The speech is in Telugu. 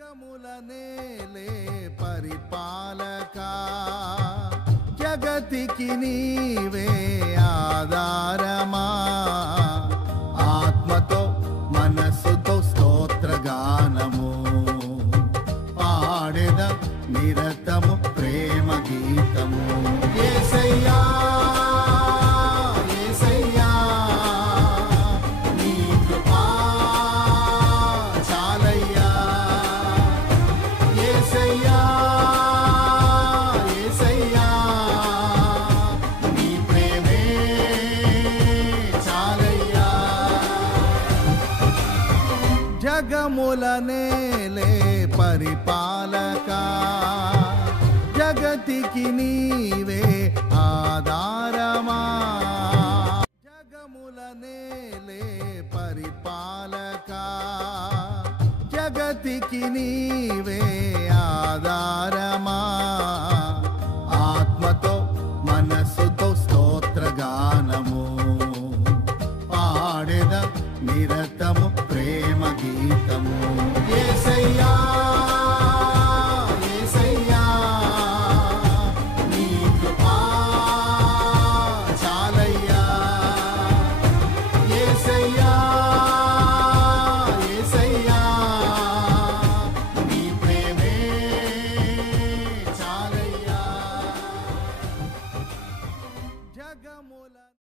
జగముల నేలే పరిపాలకా జగతికి నీవే ఆధారమా ఆత్మతో మనస్సుతో స్తోత్రగానము పాడెద నిరతము ప్రేమ గీతము యేసయ్యా యేసయ్యా నీ కృపా చాలయ్యా యేసయ్యా యేసయ్యా నీ ప్రేమే చాలయ్యా జగముల నేలే పరిపాలకా జగతికి నీవే ఆధారమా జగముల నేలే పరిపాలకా జగతికి నీవే ఆధారమా ఆత్మతో మనస్సుతో స్తోత్రగానము పాడెద నిరతము